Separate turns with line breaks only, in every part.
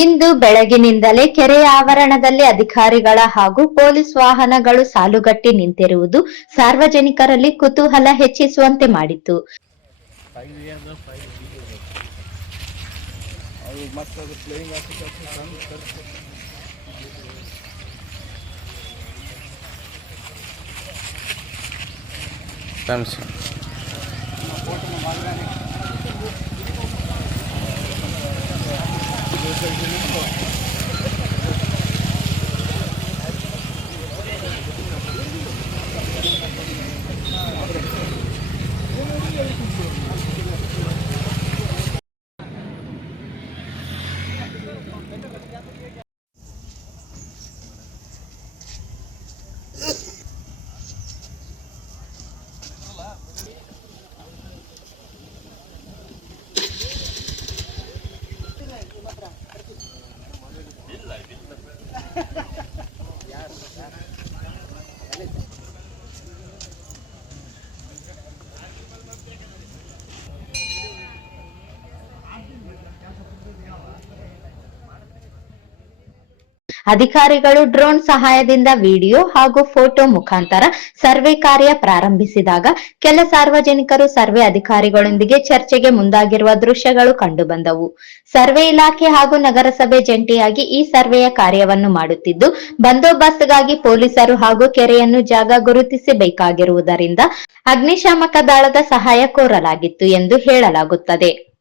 ಇಂದು ಬೆಳಗಿನಿಂದಲೇ ಕೆರೆಯ ಆವರಣದಲ್ಲಿ ಅಧಿಕಾರಿಗಳ ಹಾಗೂ ಪೊಲೀಸ್ ವಾಹನಗಳು ಸಾಲುಗಟ್ಟಿ ನಿಂತಿರುವುದು ಸಾರ್ವಜನಿಕರಲ್ಲಿ ಕುತೂಹಲ ಹೆಚ್ಚಿಸುವಂತೆ ಮಾಡಿತು.
Thank
you.
ಅಧಿಕಾರಿಗಳು ಡ್ರೋನ್ ಸಹಾಯದಿಂದ ವಿಡಿಯೋ ಹಾಗೂ ಫೋಟೋ ಮುಖಾಂತರ ಸರ್ವೆ ಕಾರ್ಯ ಪ್ರಾರಂಭಿಸಿದಾಗ ಕೆಲ ಸಾರ್ವಜನಿಕರು ಸರ್ವೆ ಅಧಿಕಾರಿಗಳೊಂದಿಗೆ ಚರ್ಚೆಗೆ ಮುಂದಾಗಿರುವ ದೃಶ್ಯಗಳು ಕಂಡುಬಂದವು. ಸರ್ವೆ ಇಲಾಖೆ ಹಾಗೂ ನಗರಸಭೆ ಜಂಟಿಯಾಗಿ ಈ ಸರ್ವೆಯ ಕಾರ್ಯವನ್ನು ಮಾಡುತ್ತಿದ್ದು, ಬಂದೋಬಸ್ತ್ಗಾಗಿ ಪೊಲೀಸರು ಹಾಗೂ ಕೆರೆಯನ್ನು ಜಾಗ ಗುರುತಿಸಬೇಕಾಗಿರುವುದರಿಂದ ಅಗ್ನಿಶಾಮಕ ದಳದ ಸಹಾಯ ಕೋರಲಾಗಿತ್ತು ಎಂದು ಹೇಳಲಾಗುತ್ತದೆ.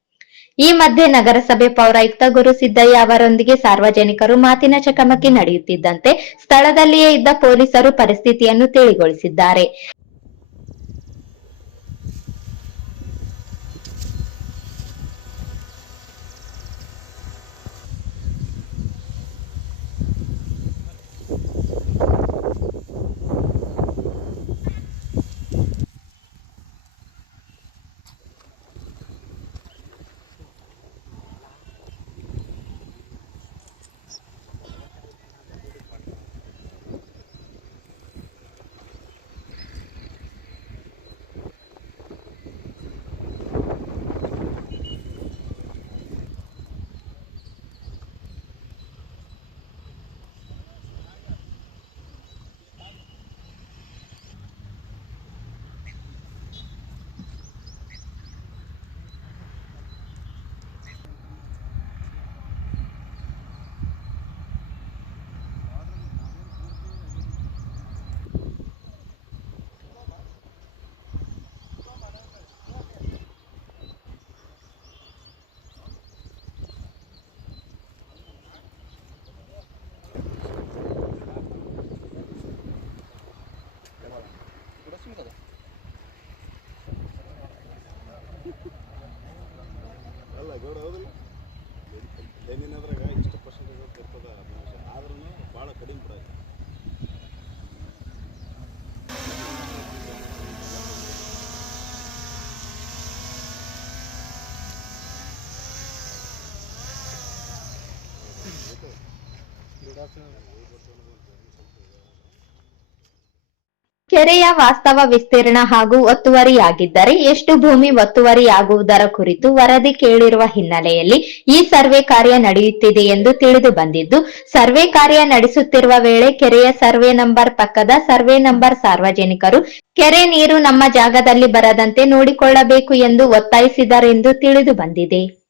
ಈ ಮಧ್ಯೆ ನಗರಸಭೆ ಪೌರಾಯುಕ್ತ ಗುರು ಸಿದ್ದಯ್ಯ ಅವರೊಂದಿಗೆ ಸಾರ್ವಜನಿಕರು ಮಾತಿನ ಚಕಮಕಿ ನಡೆಯುತ್ತಿದ್ದಂತೆ ಸ್ಥಳದಲ್ಲಿಯೇ ಇದ್ದ ಪೊಲೀಸರು ಪರಿಸ್ಥಿತಿಯನ್ನು ತಿಳಿಗೊಳಿಸಿದ್ದಾರೆ.
ಅಲ್ಲ ಗೌಡ ಹೌದಿಲ್ಲ ಲೆನಿನದ್ರಾಗ ಇಷ್ಟು ಪರ್ಸೆಂಟೇಜ್ ಅಂತ ಇರ್ತದ ಆದ್ರೂ ಭಾಳ ಕಡಿಮೆ ಬಿಡ
ಕೆರೆಯ ವಾಸ್ತವ ವಿಸ್ತೀರ್ಣ ಹಾಗೂ ಒತ್ತುವರಿಯಾಗಿದ್ದರೆ ಎಷ್ಟು ಭೂಮಿ ಒತ್ತುವರಿಯಾಗುವುದರ ಕುರಿತು ವರದಿ ಕೇಳಿರುವ ಹಿನ್ನೆಲೆಯಲ್ಲಿ ಈ ಸರ್ವೆ ಕಾರ್ಯ ನಡೆಯುತ್ತಿದೆ ಎಂದು ತಿಳಿದು ಬಂದಿದ್ದು, ಸರ್ವೆ ಕಾರ್ಯ ನಡೆಸುತ್ತಿರುವ ವೇಳೆ ಕೆರೆಯ ಸರ್ವೆ ನಂಬರ್ ಪಕ್ಕದ ಸರ್ವೆ ನಂಬರ್ ಸಾರ್ವಜನಿಕರು ಕೆರೆ ನೀರು ನಮ್ಮ ಜಾಗದಲ್ಲಿ ಬರದಂತೆ ನೋಡಿಕೊಳ್ಳಬೇಕು ಎಂದು ಒತ್ತಾಯಿಸಿದರೆಂದು ತಿಳಿದು ಬಂದಿದೆ.